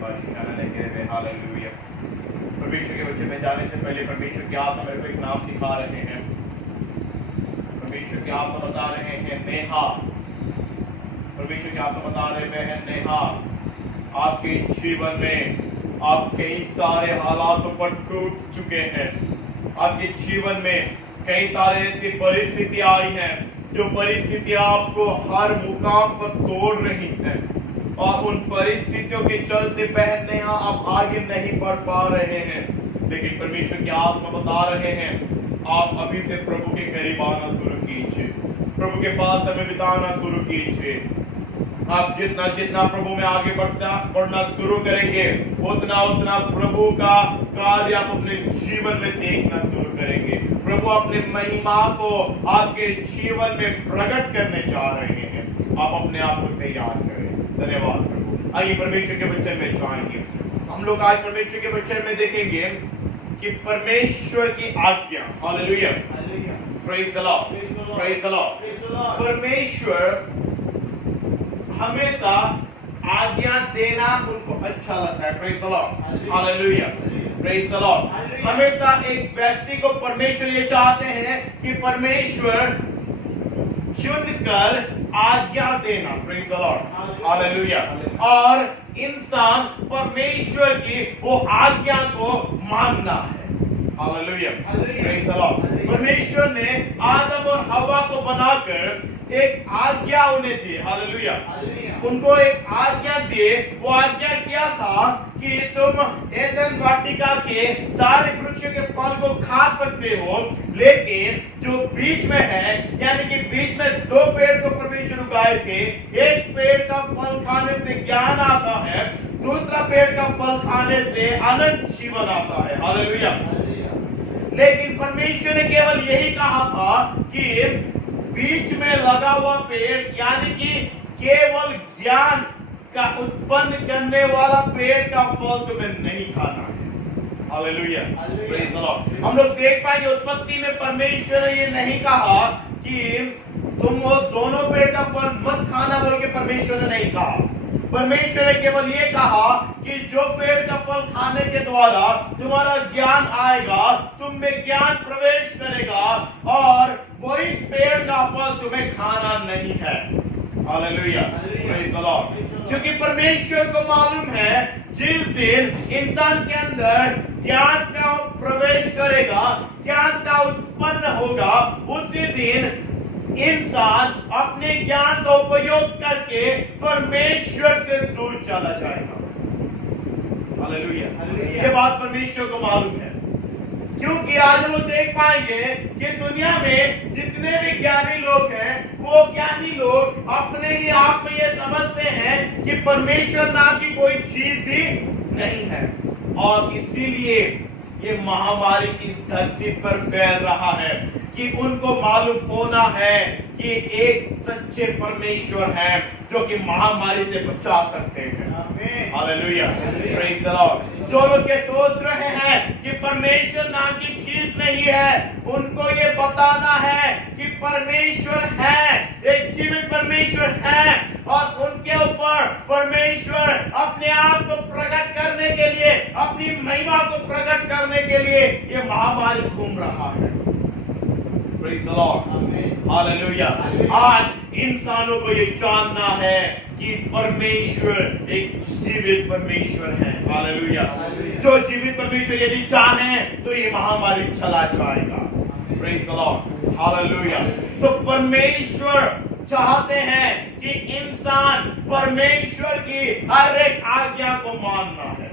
बादशाह लेके रहे। हालेलुया। परमेश्वर के बच्चे में जाने से पहले परमेश्वर की आत्मा मेरे को एक नाम दिखा रहे हैं। परमेश्वर की आत्मा बता रहे हैं नेहा। परमेश्वर की आत्मा बता रहे हैं नेहा, आपके जीवन में आप कई सारे हालातों पर टूट चुके हैं। आपके जीवन में कई सारे ऐसी परिस्थितियां आई हैं जो परिस्थितियां आपको हर मुकाम पर तोड़ रही हैं, और उन परिस्थितियों के चलते बहन नेहा आप आगे नहीं बढ़ पा रहे हैं। लेकिन परमेश्वर की आत्मा बता रहे हैं आप अभी से प्रभु के करीब आना शुरू कीजिए, प्रभु के पास समय बिताना शुरू कीजिए। आप जितना जितना प्रभु में आगे बढ़ना शुरू करेंगे, उतना उतना प्रभु का कार्य आप अपने जीवन में देखना शुरू करेंगे। प्रभु अपने महिमा को आपके जीवन में प्रकट करने जा रहे हैं। आप अपने आप को तैयार करें। धन्यवाद प्रभु। आइए परमेश्वर के वचन में जाएंगे। हम लोग आज परमेश्वर के वचन में देखेंगे कि परमेश्वर की आज्ञा। Hallelujah, praise the Lord, praise the Lord. परमेश्वर हमेशा आज्ञा देना उनको अच्छा लगता है। Praise the Lord, hallelujah, praise the Lord. हमेशा एक व्यक्ति को परमेश्वर ये चाहते हैं कि परमेश्वर चुनकर आज्ञा देना। Praise the Lord, hallelujah. और इंसान परमेश्वर की वो आज्ञा को मानना है। Hallelujah, praise the Lord. परमेश्वर ने आदम और हवा को बनाकर एक आज्ञा उन्हें दी। हालेलुया, उनको एक आज्ञा दिए। वो आज्ञा क्या था कि तुम एदन वाटिका के सारे वृक्ष के फल को खा सकते हो, लेकिन जो बीच में है, यानी कि बीच में दो पेड़ को परमेश्वर उगाए थे। एक पेड़ का फल खाने से ज्ञान आता है, दूसरा पेड़ का फल खाने से अनंत जीवन आता है। हालेलुया। लेकिन परमेश्वर ने केवल यही कहा था कि बीच में लगा हुआ पेड़, यानी कि केवल ज्ञान का उत्पन्न करने वाला पेड़ का फल तुम्हें नहीं खाना है। Hallelujah, praise the Lord. हम लोग देख पाएंगे उत्पत्ति में परमेश्वर ने ये नहीं कहा कि तुम वो दोनों पेड़ का फल मत खाना, बोल के परमेश्वर ने नहीं कहा। परमेश्वर ने केवल ये कहा कि जो पेड़ का फल खाने के द्वारा तुम्हारा ज्ञान आएगा, तुम में ज्ञान प्रवेश करेगा, और वही पेड़ का फल तुम्हें खाना नहीं है। Hallelujah, praise the Lord. क्योंकि परमेश्वर को मालूम है जिस दिन इंसान के अंदर ज्ञान का प्रवेश करेगा, ज्ञान का उत्पन्न होगा, उसी दिन इंसान अपने ज्ञान का उपयोग करके परमेश्वर से दूर चला जाएगा। हालेलुया, ये बात परमेश्वर को मालूम है। क्योंकि आज हम देख पाएंगे कि दुनिया में जितने भी ज्ञानी लोग हैं, वो ज्ञानी लोग अपने ही आप में ये समझते हैं कि परमेश्वर नाम की कोई चीज ही नहीं है, और इसीलिए ये महामारी इस धरती पर फैल रहा है कि उनको मालूम होना है कि एक सच्चे परमेश्वर है जो कि महामारी से बचा सकते हैं। Hallelujah, praise the Lord. जो लोग ये सोच रहे हैं कि परमेश्वर नाम की चीज नहीं है, उनको ये बताना है कि परमेश्वर है, एक जीवित परमेश्वर है, और उनके ऊपर परमेश्वर अपने आप को प्रकट करने के लिए, अपनी महिमा को प्रकट करने के लिए ये महामारी घूम रहा है। Praise the Lord, hallelujah. आज इंसानों को ये जानना है कि परमेश्वर एक जीवित परमेश्वर है। हालेलुया। जो जीवित परमेश्वर यदि चाहे तो ये महामारी चला जाएगा। Praise the Lord, hallelujah. तो परमेश्वर चाहते हैं कि इंसान परमेश्वर की हर एक आज्ञा को मानना है।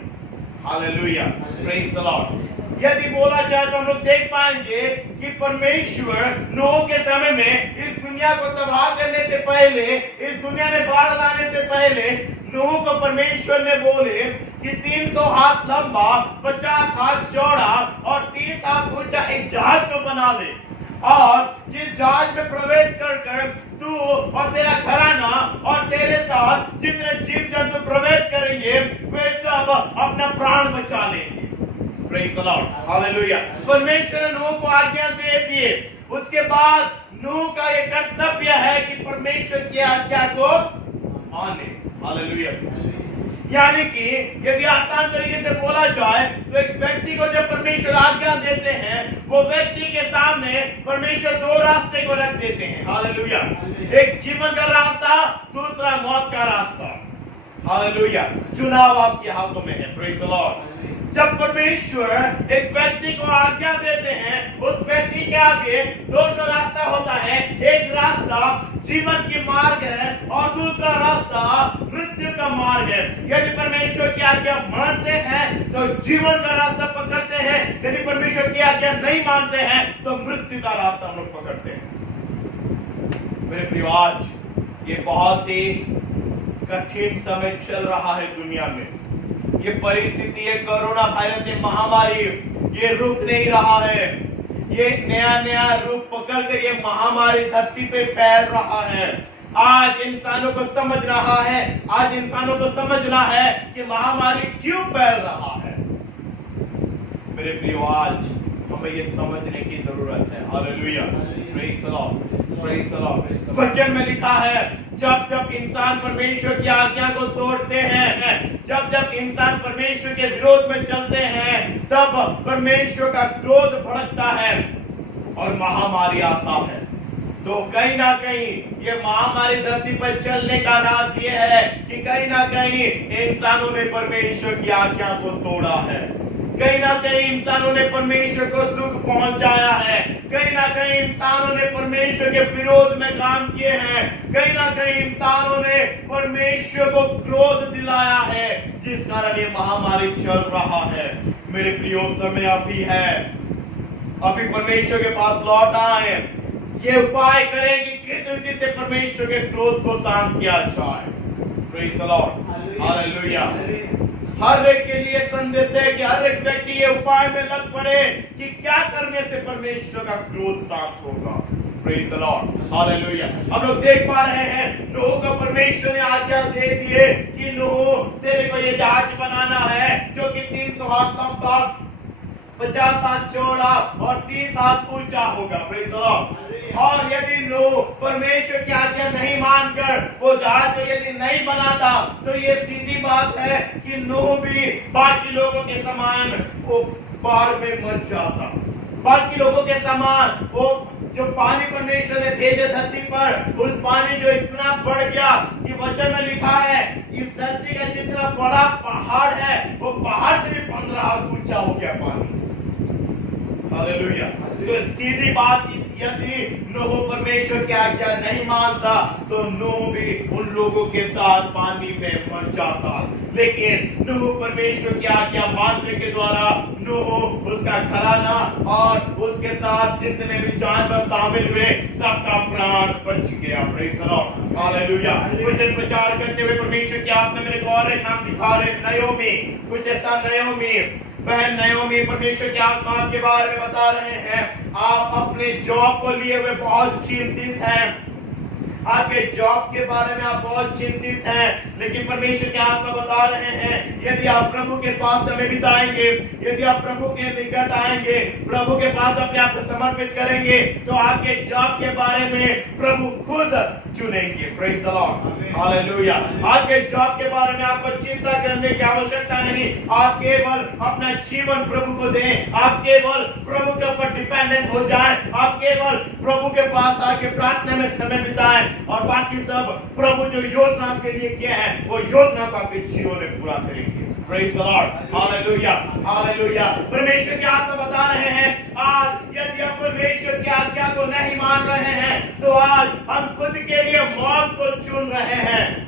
Hallelujah, praise the Lord. यदि बोला जाए तो हम लोग देख पाएंगे कि परमेश्वर नूह के समय में इस दुनिया को तबाह करने से पहले, इस दुनिया में बाढ़ लाने से पहले, नूह को परमेश्वर ने बोले कि 300 हाथ लंबा, 50 हाथ चौड़ा और 30 हाथ ऊंचा एक जहाज को बना ले, और जिस जहाज में प्रवेश कर तू और तेरा घराना और तेरे साथ जितने जीव जंतु प्रवेश करेंगे वे सब अपना प्राण बचा लेंगे। Praise the Lord, hallelujah. परमेश्वर ने नूह को आज्ञा दे दिए। उसके बाद नूह का ये कर्तव्य है कि परमेश्वर की आज्ञा को माने। हालेलुया। यानी कि यदि आसान तरीके से बोला जाए तो एक व्यक्ति को जब परमेश्वर आज्ञा देते हैं, वो व्यक्ति के सामने परमेश्वर दो रास्ते को रख देते हैं। हालेलुया। एक जीवन का रास्ता, दूसरा मौत का रास्ता। हालेलुया। चुनाव आपके हाथों में है। Praise the Lord. जब परमेश्वर एक व्यक्ति को आज्ञा देते हैं, उस व्यक्ति के आगे दोनों रास्ता होता है। एक रास्ता जीवन की मार्ग है और दूसरा रास्ता मृत्यु का मार्ग है। यदि परमेश्वर की आज्ञा मानते हैं तो जीवन का रास्ता पकड़ते हैं, यदि परमेश्वर की आज्ञा नहीं मानते हैं तो मृत्यु का रास्ता हम लोग पकड़ते हैं। मेरे प्रिय, आज ये बहुत ही कठिन समय चल रहा है दुनिया में। ये परिस्थिति, ये कोरोना वायरस, ये महामारी, ये रुक नहीं रहा है। ये नया नया रूप पकड़कर ये महामारी धरती पे फैल रहा है। आज इंसानों को समझ रहा है, आज इंसानों को समझना है कि महामारी क्यों फैल रहा है। मेरे प्रियो, आज हमें ये समझने की जरूरत है। Hallelujah. Praise the Lord. Praise the Lord. वचन में लिखा है, जब जब इंसान परमेश्वर की आज्ञा को तोड़ते हैं, जब जब इंसान परमेश्वर के विरोध में चलते हैं, तब परमेश्वर का क्रोध भड़कता है और महामारी आता है। तो कहीं ना कहीं ये महामारी धरती पर चलने का राज ये है कि कहीं ना कहीं इंसानों ने परमेश्वर की आज्ञा को तोड़ा है। कहीं ना कहीं इंसानों ने परमेश्वर को दुख पहुंचाया है। कहीं ना कहीं इंसानों ने परमेश्वर के विरोध में काम किए हैं। कहीं ना कहीं इंसानों ने परमेश्वर को क्रोध दिलाया है, जिस कारण ये महामारी चल रहा है। मेरे प्रियो, समय अभी है, अभी परमेश्वर के पास लौट आए, ये उपाय करें कि किस रीति से परमेश्वर के क्रोध को शांत किया जाए। Praise the Lord. हालेलुया। हर एक के लिए संदेश है कि हर एक व्यक्ति ये उपाय में लग पड़े कि क्या करने से परमेश्वर का क्रोध शांत होगा। Praise the Lord. हालेलुया। हम लोग देख पा रहे हैं, नूह को परमेश्वर ने आज्ञा दे दी है कि नूह, तेरे को ये जहाज बनाना है जो कि 300 हाथ लंबा, 50 हाथ चौड़ा और 30 हाथ ऊंचा होगा। Praise the Lord. और यदि नूह परमेश्वर की आज्ञा नहीं मानकर वो जहाज यदि नहीं बनाता, तो ये सीधी बात है कि नूह भी बाकी लोगों के समान वो बाढ़ में मर जाता। बाकी लोगों के समान वो जो पानी परमेश्वर ने भेजे धरती पर, उस पानी जो इतना बढ़ गया कि वचन में लिखा है, इस धरती का जितना बड़ा पहाड़ है, वो पहाड़ से भी 15 हाथ ऊंचा हो गया पानी। हालेलुया। तो सीधी बात, यदि नूह परमेश्वर की आज्ञा नहीं मानता तो नूह भी उन लोगों के साथ पानी में मर जाता। लेकिन नूह परमेश्वर की आज्ञा मानने के द्वारा नूह, उसका घराना और उसके साथ जितने भी जानवर शामिल हुए, सबका प्राण बच गया। Praise the Lord. हालेलुया। वचन प्रचार करते हुए परमेश्वर के हाथ में मेरे को और एक नाम दिखा रहे, नयोमी। कुछ ऐसा, नयोमी बहन नयोमी परमेश्वर के आत्मा के बारे में बता रहे हैं, आप अपने जॉब को लिए हुए बहुत चिंतित हैं। आपके जॉब के बारे में आप बहुत चिंतित हैं, लेकिन परमेश्वर के आत्मा बता रहे हैं, यदि आप प्रभु के पास समय बिताएंगे, यदि आप प्रभु के निकट आएंगे, प्रभु के पास अपने आप को समर्पित करेंगे, तो आपके जॉब के बारे में प्रभु खुद चुनेंगे। Praise the Lord. हालेलुया। आपके जॉब के बारे में आपको चिंता करने की आवश्यकता नहीं। आप केवल अपना जीवन प्रभु को दें, आप केवल प्रभु के ऊपर डिपेंडेंट हो जाएं, आप केवल प्रभु के पास आके प्रार्थना में समय बिताएं और बाकी सब प्रभु जो योजना आपके लिए किया है, वो योजना को आपके जीवन में पूरा करेंगे। Praise the Lord. Hallelujah. Hallelujah. परमेश्वर की आत्मा बता रहे हैं, आज यदि हम परमेश्वर की आज्ञा को नहीं मान रहे हैं, तो आज हम खुद के लिए मौत को चुन रहे हैं।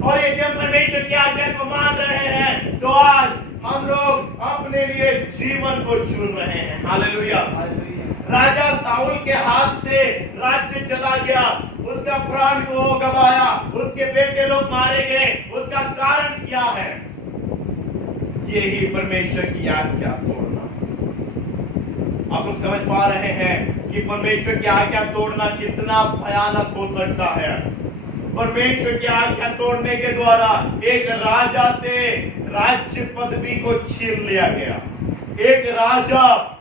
और यदि हम परमेश्वर की आज्ञा को मान रहे हैं, तो आज हम लोग अपने लिए जीवन को चुन रहे हैं। हालेलुया। राजा साउल के हाथ से राज्य चला गया, उसका प्राण को गवाया, उसके बेटे लोग मारे गए। उसका कारण क्या है? यही परमेश्वर की आज्ञा तोड़ना। आप लोग समझ पा रहे हैं कि परमेश्वर की आज्ञा तोड़ना कितना भयानक हो सकता है। परमेश्वर की आज्ञा तोड़ने के द्वारा एक राजा से राज्य पदवी को छीन लिया गया। एक राजा,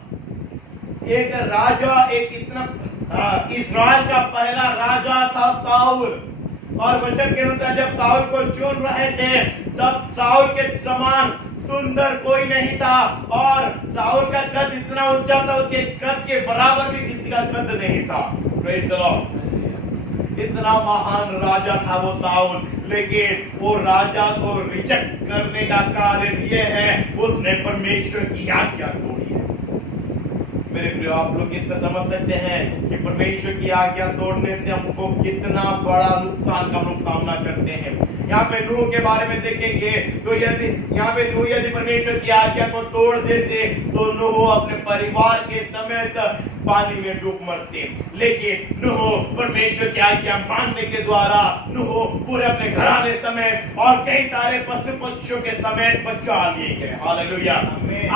एक इतना इस्राएल का पहला राजा था साउल, और वचन के अनुसार जब साउल को चुन रहे थे तब साउल के समान सुंदर कोई नहीं था और साउल का कद इतना ऊंचा था, उसके कद के बराबर भी किसी का कद नहीं था। Praise the Lord. इतना महान राजा था वो साउल, लेकिन वो राजा को रिजेक्ट करने का कारण ये है उसने परमेश्वर की आज्ञा तोड़ी है। मेरे प्रिय, आप लोग इससे समझ सकते हैं कि परमेश्वर की आज्ञा तोड़ने से हमको कितना बड़ा नुकसान का हम लोग सामना करते हैं। यहाँ पे नूह के बारे में देखेंगे तो यदि परमेश्वर की आज्ञा को तोड़ देते तो नूह अपने परिवार के समेत पानी में डूब मरते, लेकिन नूह परमेश्वर की आज्ञा मानने के द्वारा नूह पूरे अपने घराने समेत और कई सारे पशु पक्षियों के समेत बचा लिए गए। हालेलुया।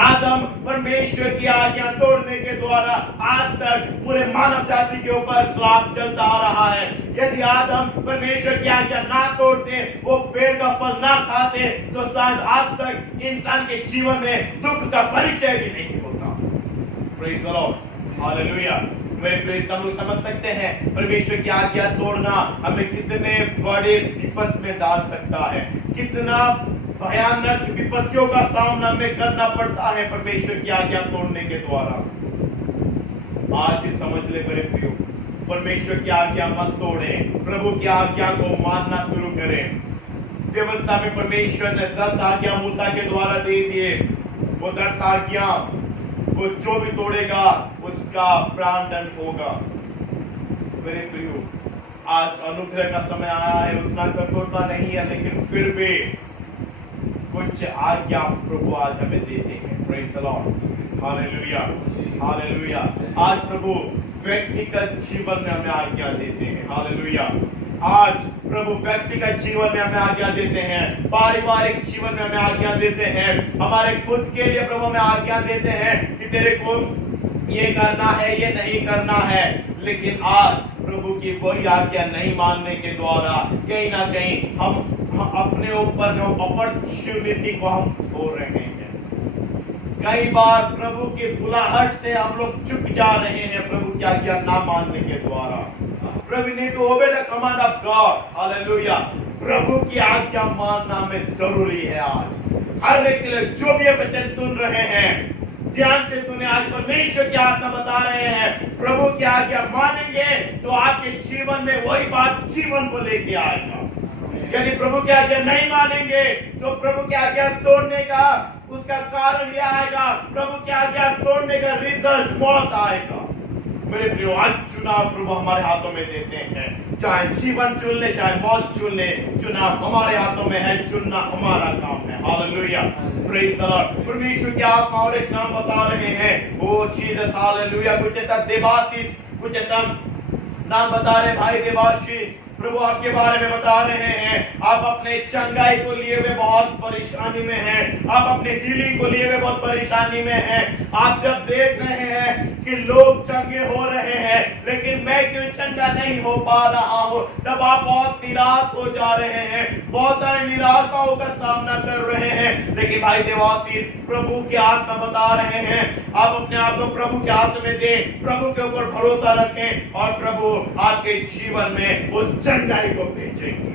आदम परमेश्वर की आज्ञा तोड़ने के द्वारा आज तक पूरे मानव जाति के ऊपर श्राप चलता आ रहा है। यदि आदम परमेश्वर की आज्ञा ना तोड़ते, वो पेड़ का फल ना खाते, तो शायद आज तक इंसान के जीवन में दुख का परिचय भी नहीं होता। Praise the Lord. हालेलुया। मेरे प्रिय, हम लोग समझ सकते हैं परमेश्वर की आज्ञा तोड़ना हमें कितने बड़े विपद में डाल सकता है, कितना भयानक विपत्तियों का सामना हमें करना पड़ता है परमेश्वर की आज्ञा तोड़ने के द्वारा। आज समझ ले मेरे प्रियो, परमेश्वर की आज्ञा मत तोड़ें, प्रभु की आज्ञा को मानना शुरू करें। व्यवस्था में परमेश्वर ने 10 आज्ञा मूसा के द्वारा दे दिए। वो 10 आज्ञा वो जो भी तोड़ेगा उसका प्राण दंड होगा। मेरे प्रियो, आज अनुग्रह का समय आया है, उतना कठोरता नहीं है, लेकिन फिर भी कुछ आज्ञा प्रभु आज हमें देते हैं। Praise the Lord. Hallelujah. Hallelujah. आज प्रभु व्यक्तिगत जीवन में हमें आज्ञा देते हैं। हालेलुया। आज प्रभु व्यक्तिगत जीवन में हमें आज्ञा देते हैं, पारिवारिक जीवन में हमें आज्ञा देते हैं, हमारे खुद के लिए प्रभु हमें आज्ञा देते हैं कि तेरे को ये करना है, ये नहीं करना है। लेकिन आज प्रभु की वही आज्ञा नहीं मानने के द्वारा कहीं ना कहीं हम अपने ऊपर अपॉर्चुनिटी को हम खो रहे हैं। कई बार प्रभु की बुलाहट से हम लोग चुक जा रहे हैं प्रभु की आज्ञा ना मानने के द्वारा। We need to obey the command of God. Hallelujah. प्रभु की आज्ञा मानना हमें जरूरी है। आज हर एक के लिए जो भी वचन सुन रहे हैं ध्यान से सुने। आज परमेश्वर की आत्मा बता रहे हैं प्रभु की आज्ञा मानेंगे तो आपके जीवन में वही बात जीवन को लेके आएगा। यदि प्रभु की आज्ञा नहीं मानेंगे तो प्रभु की आज्ञा तोड़ने का उसका कारण यह आएगा, प्रभु की आज्ञा तोड़ने का रिजल्ट मौत आएगा। मेरे प्रियो, आज चुनाव प्रभु हमारे हाथों में देते हैं, चाहे जीवन चुन ले चाहे मौत चुन ले, चुनाव हमारे हाथों में है, चुनना हमारा काम है। हालेलुया। Praise the Lord. परमेश्वर की आत्मा और एक नाम बता रहे हैं, वो चीज है। हालेलुया। कुछ ऐसा देवाशीष, कुछ ऐसा नाम बता रहे भाई देवाशीष, प्रभु आपके बारे में बता रहे हैं। आप अपने चंगाई को लिए हुए बहुत परेशानी में हैं, आप अपने हीलिंग को लिए हुए बहुत परेशानी में हैं। आप जब देख रहे हैं कि लोग चंगे हो रहे हैं लेकिन मैं क्यों चंगा नहीं हो पा रहा हूं, तब आप बहुत निराश हो जा रहे हैं, बहुत सारे निराशाओं का सामना कर रहे हैं। लेकिन भाई देवाशीष, प्रभु के आत्मा बता रहे हैं आप अपने आप को प्रभु के हाथ में दें, प्रभु के ऊपर भरोसा रखें और प्रभु आपके जीवन में उस चंगाई को भेजेंगे।